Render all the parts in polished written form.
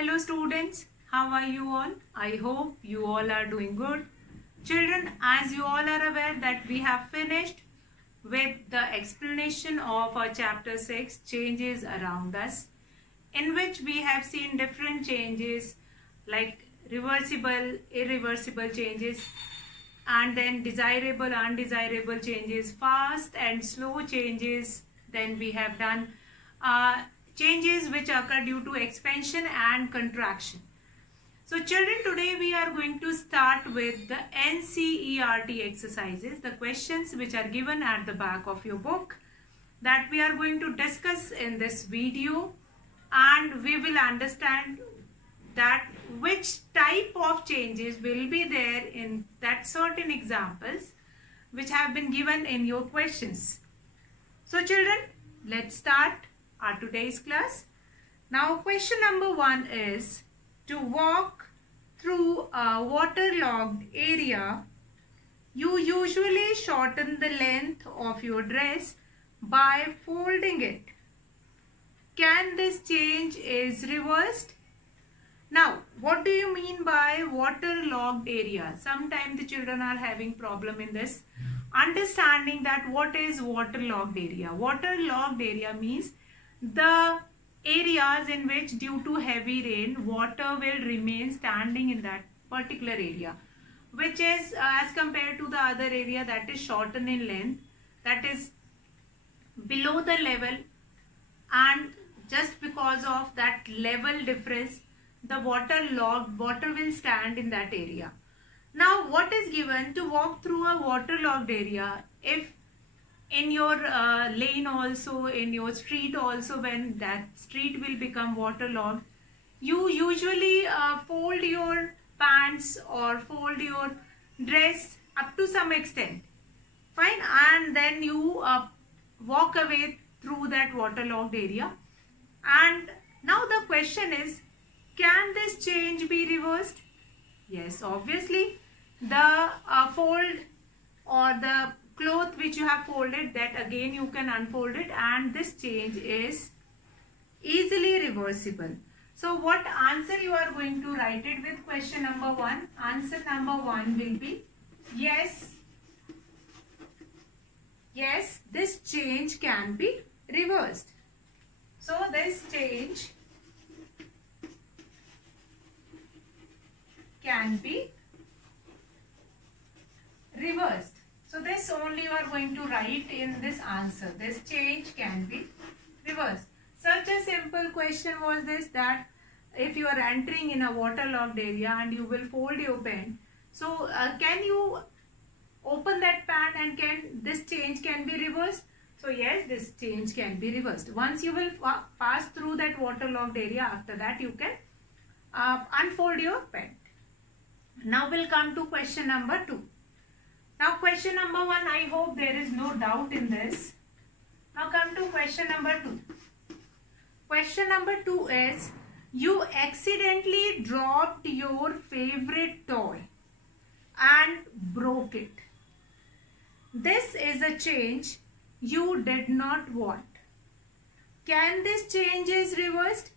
Hello students, how are you all? I hope you all are doing good. Children, as you all are aware that we have finished with the explanation of our chapter 6, changes around us, in which we have seen different changes like reversible, irreversible changes, and then desirable, undesirable changes, fast and slow changes. Then we have done changes which occur due to expansion and contraction. So children, today we are going to start with the NCERT exercises, the questions which are given at the back of your book, that we are going to discuss in this video, and we will understand that which type of changes will be there in that certain examples which have been given in your questions. So children, let's start our today's class. Now question number 1 is, to walk through a waterlogged area, you usually shorten the length of your dress by folding it. Can this change is reversed? Now, what do you mean by waterlogged area? Sometimes the children are having problem in this understanding that what is waterlogged area. Waterlogged area means the areas in which due to heavy rain water will remain standing in that particular area, which is as compared to the other area that is shortened in length, that is below the level, and just because of that level difference the water will stand in that area. Now what is given to walk through a waterlogged area? If in your lane also, in your street also, when that street will become waterlogged, you usually fold your pants or fold your dress up to some extent, fine, and then you walk away through that waterlogged area. And now the question is, can this change be reversed? Yes, obviously the fold or the cloth which you have folded, that again you can unfold it, and this change is easily reversible. So what answer you are going to write it with question number 1? Answer number 1 will be yes. Yes, this change can be reversed. So this change can be reversed. So this only you are going to write in this answer. This change can be reversed. Such a simple question was this, that if you are entering in a waterlogged area and you will fold your pen, so can you open that pan and can this change can be reversed? So yes, this change can be reversed. Once you will pass through that waterlogged area, after that you can unfold your pen. Now we'll come to question number 2. Now question number 1, I hope there is no doubt in this. Now come to question number 2. Question number 2 is, you accidentally dropped your favorite toy and broke it. This is a change you did not want. Can this change is reversed?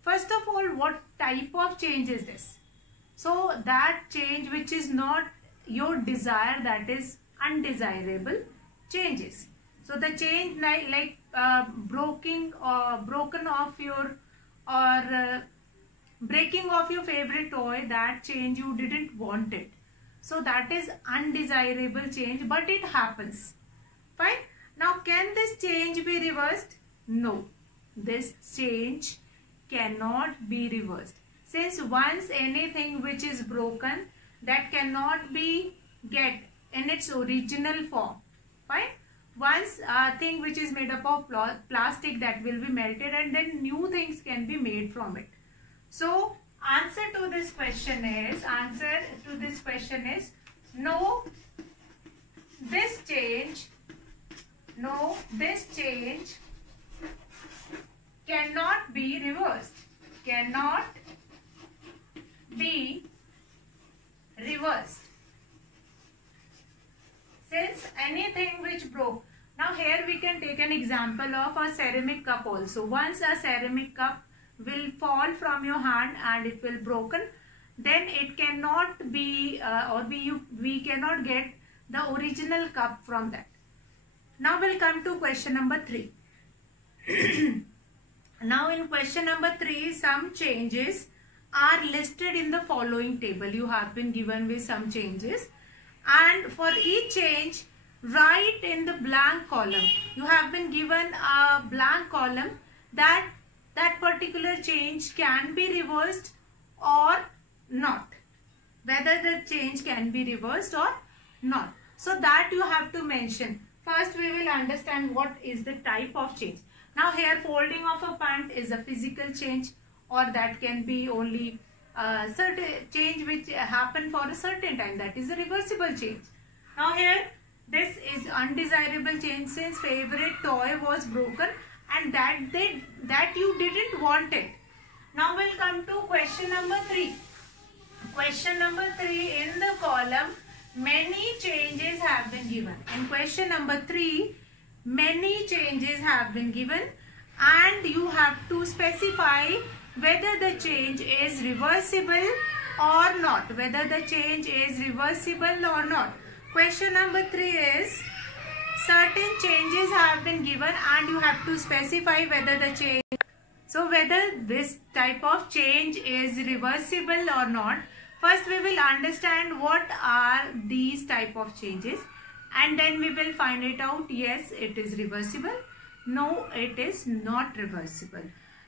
First of all, what type of change is this? So that change which is not your desire, that is undesirable changes. So the change like broken off your or breaking of your favorite toy, that change you didn't want it. So that is undesirable change, but it happens. Fine. Now can this change be reversed? No. This change cannot be reversed. Since once anything which is broken, that cannot be get in its original form. Fine. Once a thing which is made up of plastic, that will be melted and then new things can be made from it. So answer to this question is no, this change cannot be reversed. Cannot be reversed. Since anything which broke. Now here we can take an example of a ceramic cup also. Once a ceramic cup will fall from your hand and it will broken, then it cannot be we cannot get the original cup from that. Now we'll come to question number 3. Now in question number 3, some changes are listed in the following table. You have been given with some changes, and for each change write in the blank column. You have been given a blank column that particular change can be reversed or not, whether the change can be reversed or not. So that you have to mention. First we will understand what is the type of change. Now here folding of a pant is a physical change, or that can be only a certain change which happen for a certain time, that is a reversible change. Now here this is undesirable change, since favorite toy was broken and that you didn't want it. Now we'll come to question number 3. Question number 3, in the column many changes have been given. In question number 3, many changes have been given and you have to specify whether the change is reversible or not. Whether the change is reversible or not. Question number 3 is, certain changes have been given and you have to specify whether the change. So whether this type of change is reversible or not. First we will understand what are these type of changes, and then we will find it out. Yes, it is reversible. No, it is not reversible.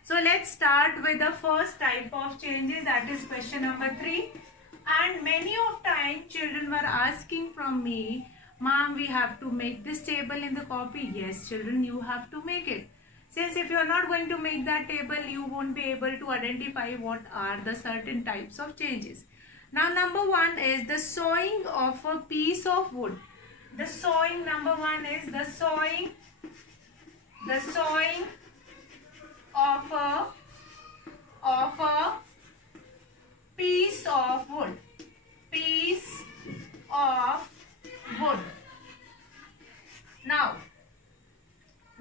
So let's start with the first type of changes, that is question number 3. And many of time children were asking from me, Mom, we have to make this table in the copy. Yes children, you have to make it. Since if you are not going to make that table, you won't be able to identify what are the certain types of changes. Now number 1 is the sawing of a piece of wood. The sawing, number 1 is the sawing of a piece of wood. Piece of wood. Now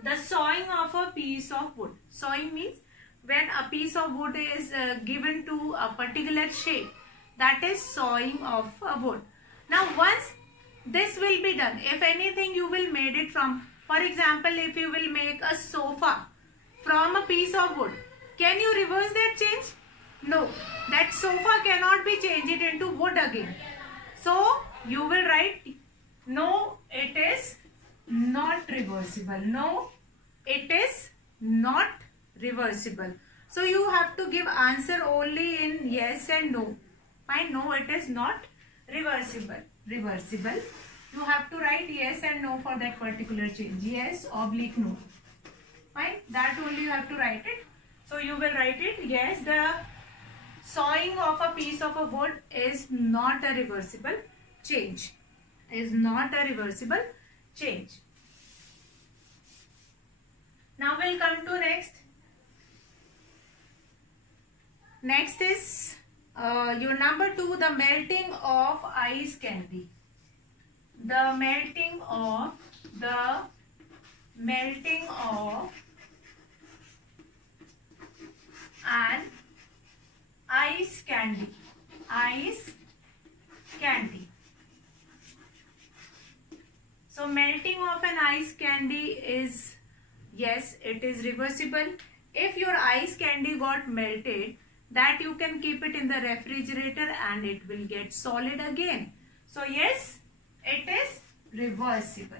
the sawing of a piece of wood. Sawing means when a piece of wood is given to a particular shape, that is sawing of a wood. Now once this will be done, if anything you will made it from, for example, if you will make a sofa from a piece of wood, can you reverse that change? No, that sofa cannot be changed into wood again. So you will write, no, it is not reversible. No, it is not reversible. So you have to give answer only in yes and no. Fine, no, it is not reversible. Reversible. You have to write yes and no for that particular change. Yes oblique no. Fine, that only you have to write it. So you will write it, yes, the sawing of a piece of a wood is not a reversible change. Is not a reversible change. Now we'll come to next. Next is your number 2, the melting of ice candy. The melting of an ice candy. Ice candy. So melting of an ice candy is, yes, it is reversible. If your ice candy got melted, that you can keep it in the refrigerator and it will get solid again. So yes, it is reversible.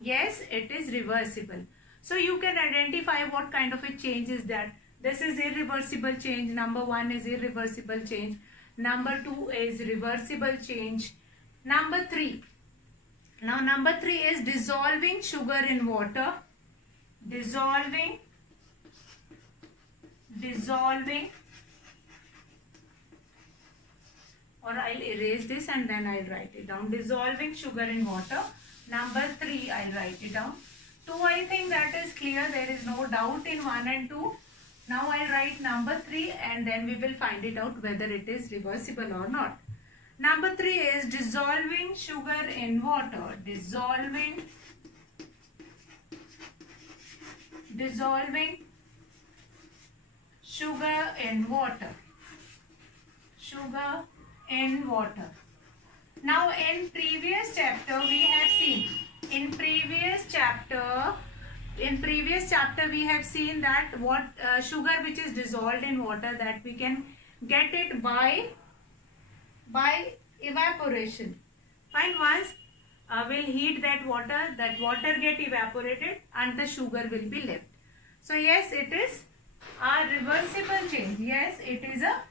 Yes, it is reversible. So you can identify what kind of a change is that. This is irreversible change. Number 1 is irreversible change. Number 2 is reversible change. Number 3. Now number 3 is dissolving sugar in water. Dissolving. Or I'll erase this and then I'll write it down. Dissolving sugar in water. Number 3, I'll write it down. 2, I think that is clear. There is no doubt in 1 and 2. Now I'll write number 3 and then we will find it out whether it is reversible or not. Number 3 is dissolving sugar in water. Dissolving sugar in water. Sugar in water. Now in previous chapter we have seen, in previous chapter we have seen that what sugar which is dissolved in water, that we can get it by evaporation. Fine. Once we'll heat that water get evaporated and the sugar will be left. So yes, it is a reversible change. Yes, it is a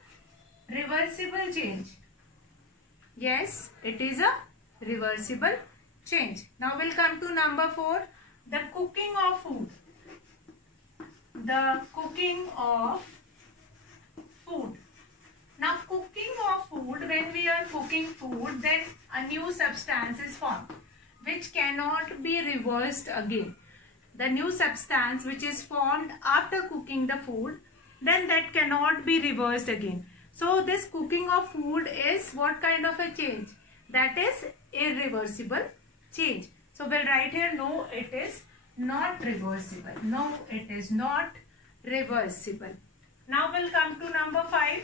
reversible change. Yes, it is a reversible change. Now we'll come to number 4, the cooking of food. The cooking of food. Now cooking of food, when we are cooking food, then a new substance is formed which cannot be reversed again. The new substance which is formed after cooking the food, then that cannot be reversed again. So this cooking of food is what kind of a change? That is irreversible change. So we'll write here, no, it is not reversible. No, it is not reversible. Now we'll come to number 5.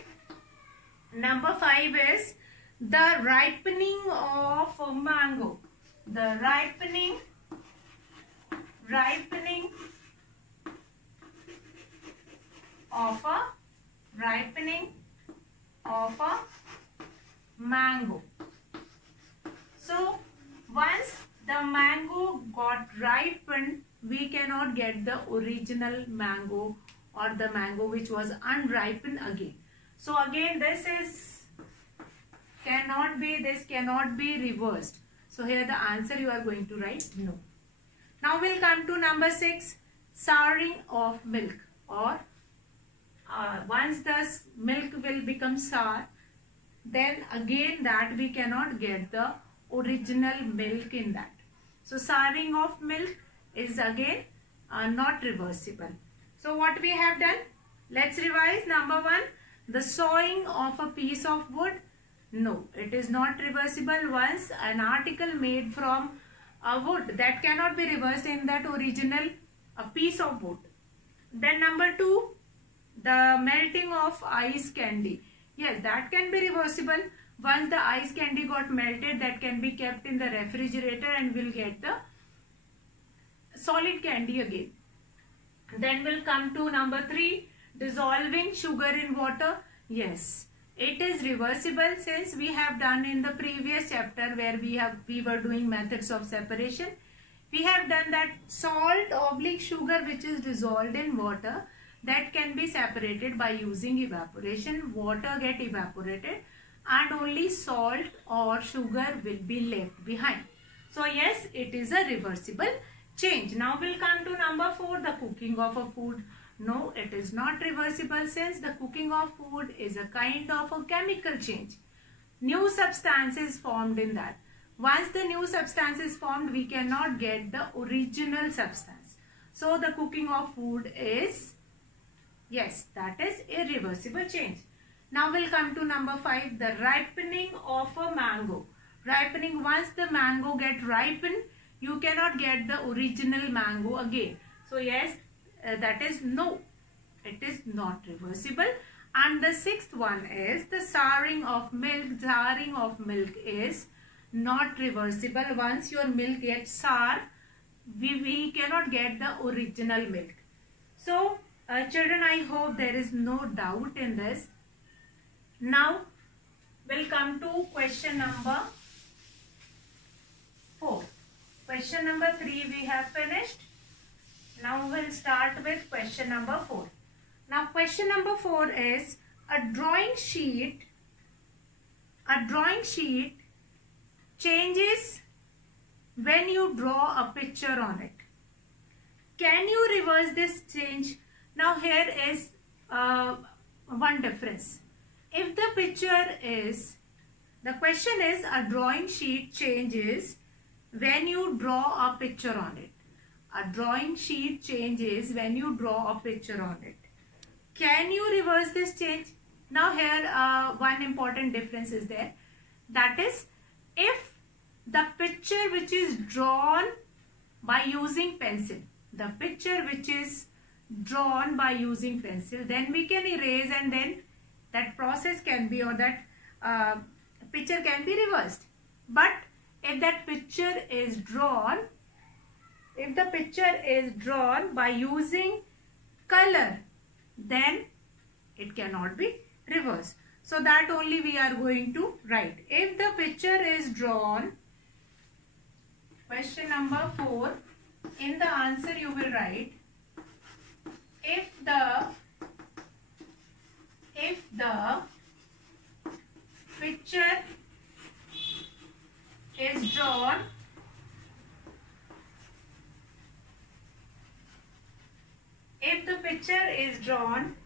Number 5 is the ripening of a mango. The ripening of a mango. So once the mango got ripened, we cannot get the original mango or the mango which was unripened again. So again this cannot be reversed. So here the answer you are going to write no. Now we'll come to number 6, souring of milk, or once the milk will become sour, then again that we cannot get the original milk in that. So souring of milk is again not reversible. So what we have done? Let's revise. Number 1, the sawing of a piece of wood. No, it is not reversible. Once an article made from a wood, that cannot be reversed in that original piece of wood. Then number 2, the melting of ice candy. Yes, that can be reversible. Once the ice candy got melted, that can be kept in the refrigerator and we'll get the solid candy again. Then we'll come to number 3, dissolving sugar in water. Yes, it is reversible, since we have done in the previous chapter where we were doing methods of separation. We have done that salt / sugar which is dissolved in water, that can be separated by using evaporation. Water get evaporated and only salt or sugar will be left behind. So yes, it is a reversible change. Now we'll come to number 4, the cooking of a food. No, it is not reversible, since the cooking of food is a kind of a chemical change. New substance is formed in that. Once the new substance is formed, we cannot get the original substance. So the cooking of food is, yes, that is irreversible change. Now we'll come to number 5, the ripening of a mango. Ripening, once the mango get ripened, you cannot get the original mango again. So yes, that is no, it is not reversible. And the 6th one is the souring of milk. Souring of milk is not reversible. Once your milk gets sour, we cannot get the original milk. So children, I hope there is no doubt in this. Now we'll come to question number 4. Question number 3 we have finished. Now we'll start with question number 4. Now question number 4 is a drawing sheet changes when you draw a picture on it. Can you reverse this change? Now here is one difference. If the picture is, the question is a drawing sheet changes when you draw a picture on it. A drawing sheet changes when you draw a picture on it. Can you reverse this change? Now here one important difference is there. That is, if the picture which is drawn by using pencil, the picture which is drawn by using pencil, then we can erase, and then that process can be, or that picture can be reversed. But if that picture is drawn, if the picture is drawn by using color, then it cannot be reversed. So that only we are going to write. If the picture is drawn, question number 4, in the answer you will write, if the picture is drawn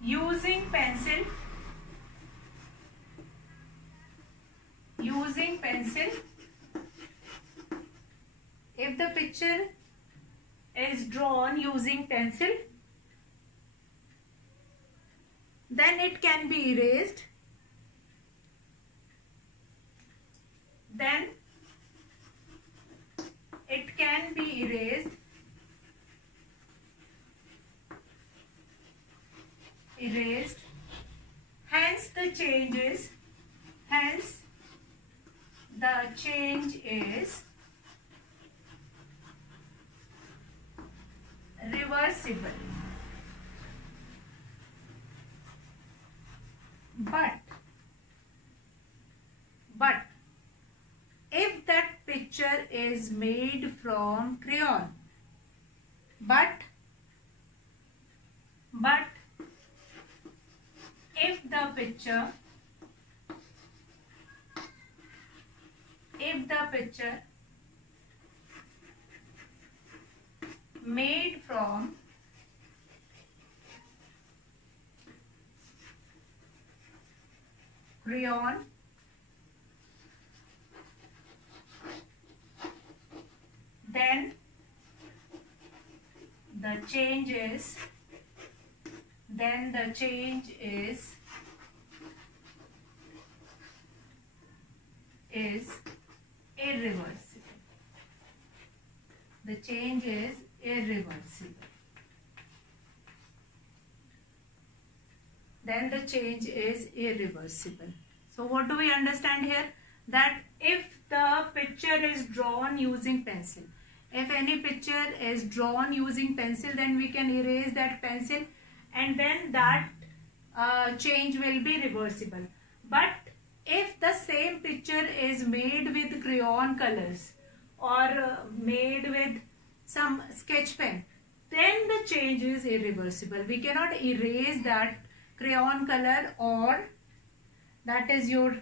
using pencil, if the picture is drawn using pencil, then it can be erased. Hence the change is reversible. But if that picture is made from crayon, but if the picture made from crayon, then the change is irreversible. The change is irreversible. Then the change is irreversible. So what do we understand here? That if the picture is drawn using pencil, if any picture is drawn using pencil, then we can erase that pencil, and then that change will be reversible. But if the same picture is made with crayon colors or made with some sketch pen, then the change is irreversible. We cannot erase that crayon color or that is your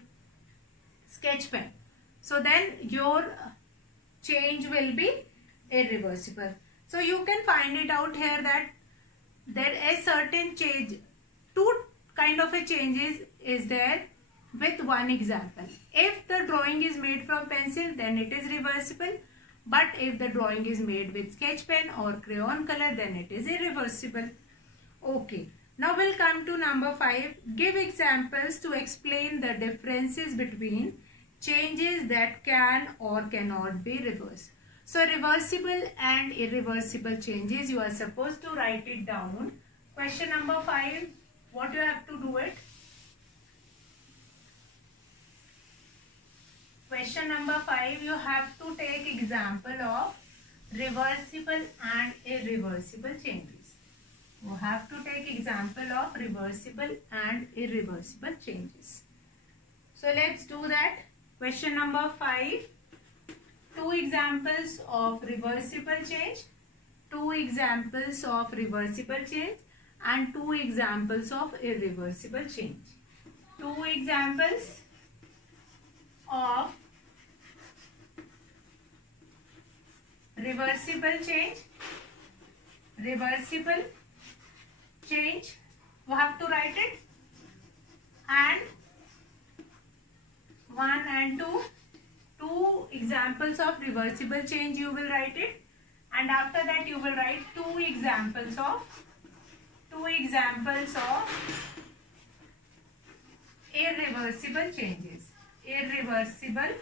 sketch pen. So then your change will be irreversible. So you can find it out here that there is certain change, two kind of a changes is there with one example. If the drawing is made from pencil, then it is reversible. But if the drawing is made with sketch pen or crayon color, then it is irreversible. Okay. Now we'll come to number 5. Give examples to explain the differences between changes that can or cannot be reversed. So reversible and irreversible changes, you are supposed to write it down. Question number 5, what you have to do it? Question number 5, you have to take example of reversible and irreversible changes. You have to take example of reversible and irreversible changes. So let's do that. Question number 5, 2 examples of reversible change, 2 examples of reversible change, and 2 examples of irreversible change. 2 examples of reversible change, you have to write it, and 1 and 2, 2 examples of reversible change you will write it, and after that you will write 2 examples of irreversible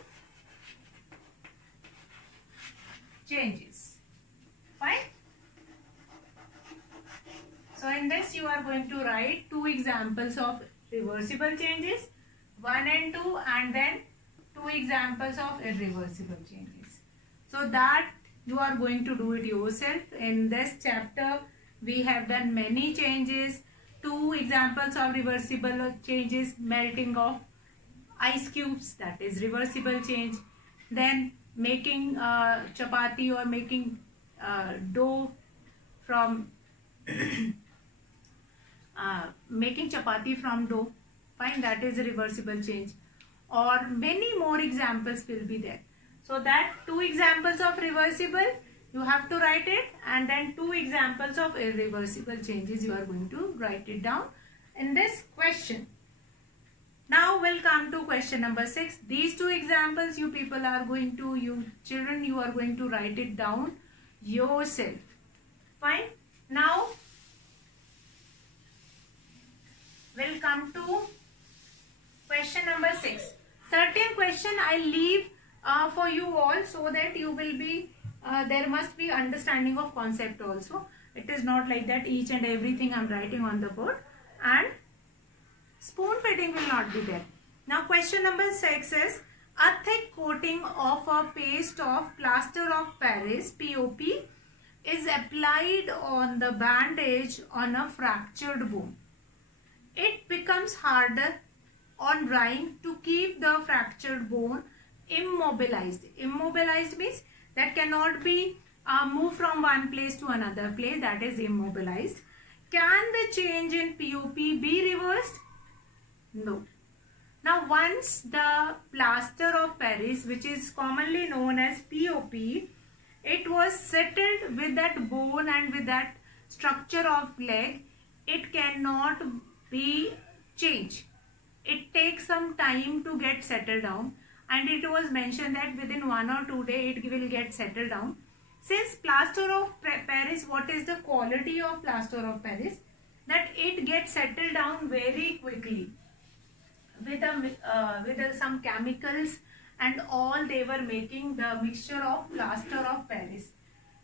changes. Fine. So in this you are going to write two examples of reversible changes, 1 and 2, and then two examples of irreversible changes. So that you are going to do it yourself. In this chapter we have done many changes, two examples of reversible changes, melting of ice cubes, that is reversible change, then making chapati or making dough from making chapati from dough, fine, that is a reversible change, or many more examples will be there. So that two examples of reversible you have to write it, and then two examples of irreversible changes you are going to write it down in this question. Now we'll come to question number 6. These two examples you people are going to, you children, you are going to write it down yourself. Fine. Now we'll come to question number 6. Certain question I leave for you all, so that you will be, there must be understanding of concept also. It is not like that each and everything I am writing on the board, and spoon feeding will not be there. Now question number 6 is, a thick coating of a paste of plaster of Paris, POP, is applied on the bandage on a fractured bone. It becomes harder on drying to keep the fractured bone immobilized. Immobilized means that cannot be moved from one place to another place, that is immobilized. Can the change in POP be reversed? No. Now once the plaster of Paris, which is commonly known as POP, it was settled with that bone and with that structure of leg, it cannot be changed. It takes some time to get settled down, and it was mentioned that within 1 or 2 days it will get settled down. Since plaster of Paris, what is the quality of plaster of Paris? That it gets settled down very quickly with some chemicals and all. They were making the mixture of plaster of Paris,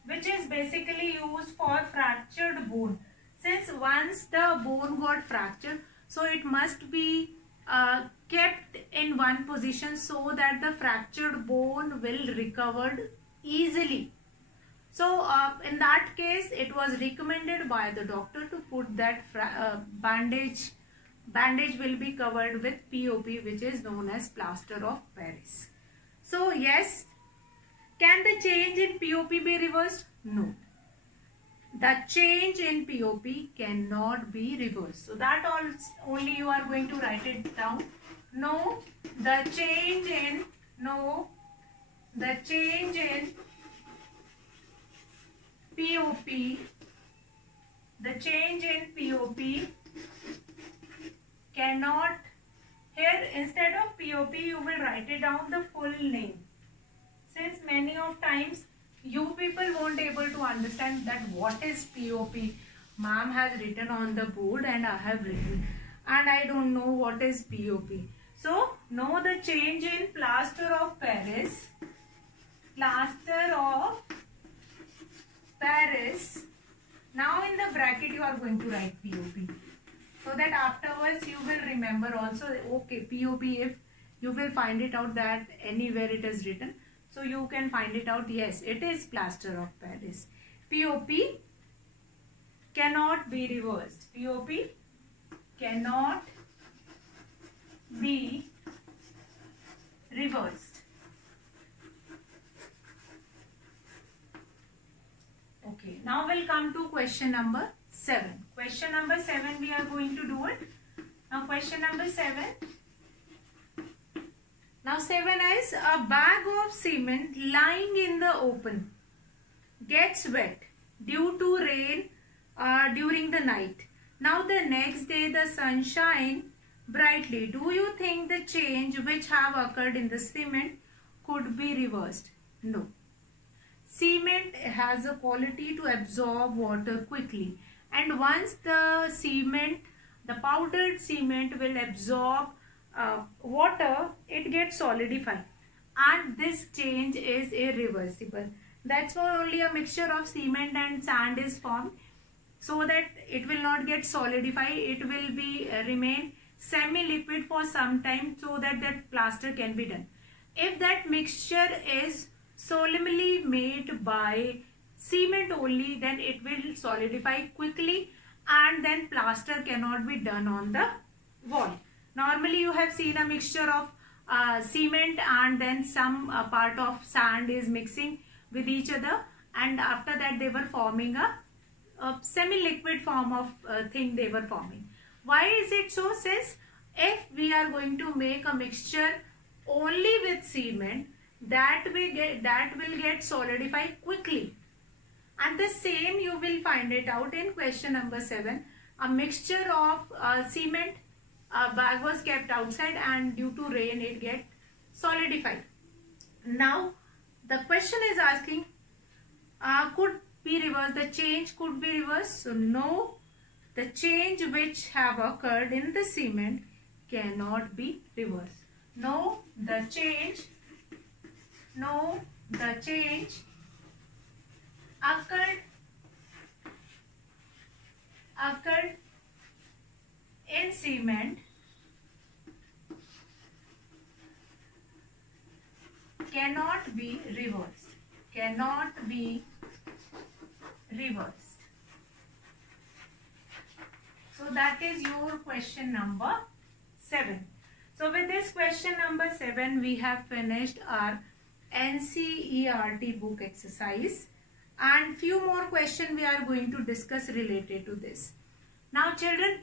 which is basically used for fractured bone. Since once the bone got fractured, so it must be kept in one position so that the fractured bone will recover easily. So in that case it was recommended by the doctor to put that bandage will be covered with POP, which is known as plaster of Paris. So yes, can the change in POP be reversed? No. The change in POP cannot be reversed. So that only you are going to write it down. No, the change in POP, the change in POP cannot, here instead of POP you will write it down the full name. Since many of times you people won't able to understand that what is POP. Ma'am has written on the board and I have written, and I don't know what is POP. So know the change in plaster of Paris. Plaster of Paris. Now in the bracket you are going to write POP, so that afterwards you will remember also, okay, POP, if you will find it out that anywhere it is written, so you can find it out, yes, it is plaster of Paris. POP cannot be reversed. POP cannot be reversed. Okay, now we'll come to question number 7. Question number 7 we are going to do it. Now question number 7. Now 7 is, a bag of cement lying in the open gets wet due to rain during the night. Now the next day the sun shines brightly. Do you think the change which have occurred in the cement could be reversed? No. Cement has a quality to absorb water quickly, and once the cement, the powdered cement will absorb water, it gets solidified, and this change is irreversible. That's why only a mixture of cement and sand is formed. so that it will not get solidified. It will be remain semi-liquid for some time so that that plaster can be done. If that mixture is solemnly made by cement only, then it will solidify quickly and then plaster cannot be done on the wall. Normally you have seen a mixture of cement and then some part of sand is mixing with each other, and after that they were forming a semi-liquid form of thing they were forming. Why is it so? Says if we are going to make a mixture only with cement, that will get solidified quickly. And the same you will find it out in question number 7. A mixture of cement bag was kept outside and due to rain it get solidified. Now the question is asking could be reversed, the change could be reversed. So no, the change which have occurred in the cement cannot be reversed. No, the change occurred in cement cannot be reversed. Cannot be reversed. So that is your question number 7. So with this question number 7, we have finished our NCERT book exercise, and few more questions we are going to discuss related to this. Now children,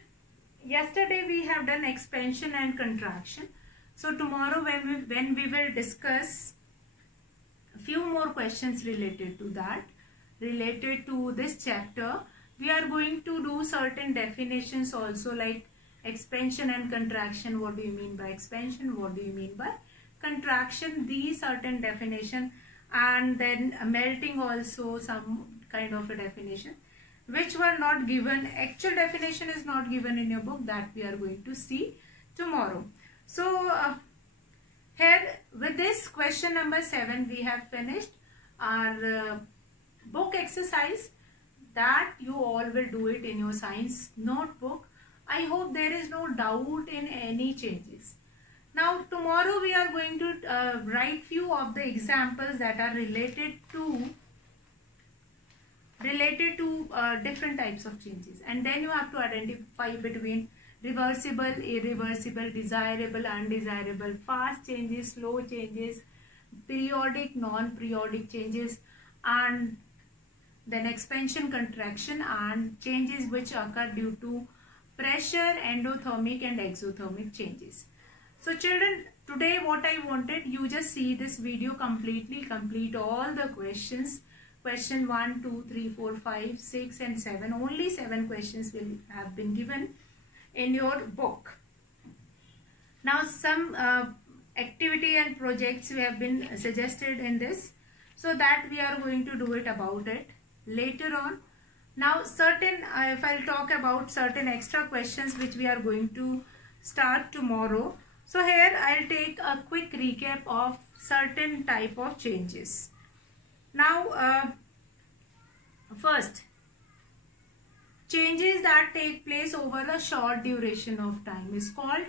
yesterday we have done expansion and contraction. So tomorrow when we will discuss a few more questions related to that, related to this chapter, we are going to do certain definitions also, like expansion and contraction. What do you mean by expansion? What do you mean by contraction? These certain definition, and then melting also some kind of a definition which were not given. Actual definition is not given in your book, that we are going to see tomorrow. So here with this question number 7 we have finished our book exercise that you all will do it in your science notebook. I hope there is no doubt in any changes. Now tomorrow we are going to write few of the examples that are related to different types of changes, and then you have to identify between reversible, irreversible, desirable, undesirable, fast changes, slow changes, periodic, non-periodic changes, and then expansion, contraction, and changes which occur due to pressure, endothermic and exothermic changes. So children, today what I wanted, you just see this video completely, complete all the questions. Question 1, 2, 3, 4, 5, 6 and 7. Only 7 questions will have been given in your book. Now some activity and projects we have been suggested in this, so that we are going to do it about it later on. Now certain, if I'll talk about certain extra questions which we are going to start tomorrow. So here I'll take a quick recap of certain type of changes. Now first, changes that take place over a short duration of time is called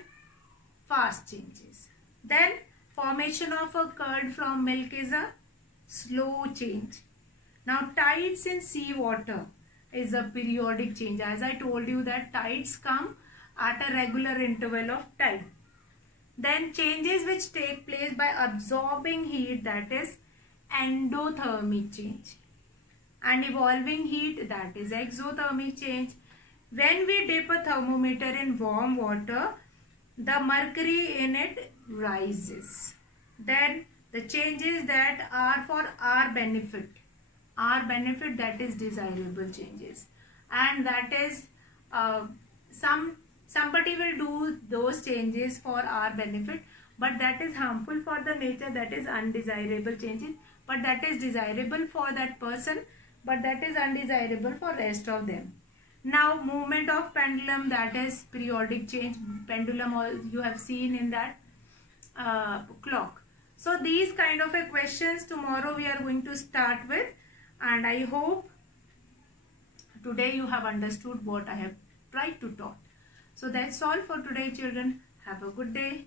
fast changes. Then formation of a curd from milk is a slow change. Now tides in sea water is a periodic change. As I told you that tides come at a regular interval of time. Then changes which take place by absorbing heat, that is endothermic change, and evolving heat, that is exothermic change. When we dip a thermometer in warm water, the mercury in it rises. Then the changes that are for our benefit, that is desirable changes, and that is somebody will do those changes for our benefit, but that is harmful for the nature, that is undesirable changes, but that is desirable for that person, but that is undesirable for rest of them. Now movement of pendulum, that is periodic change. Pendulum all you have seen in that clock. So these kind of questions tomorrow we are going to start with, and I hope today you have understood what I have tried to taught. So that's all for today, children. Have a good day.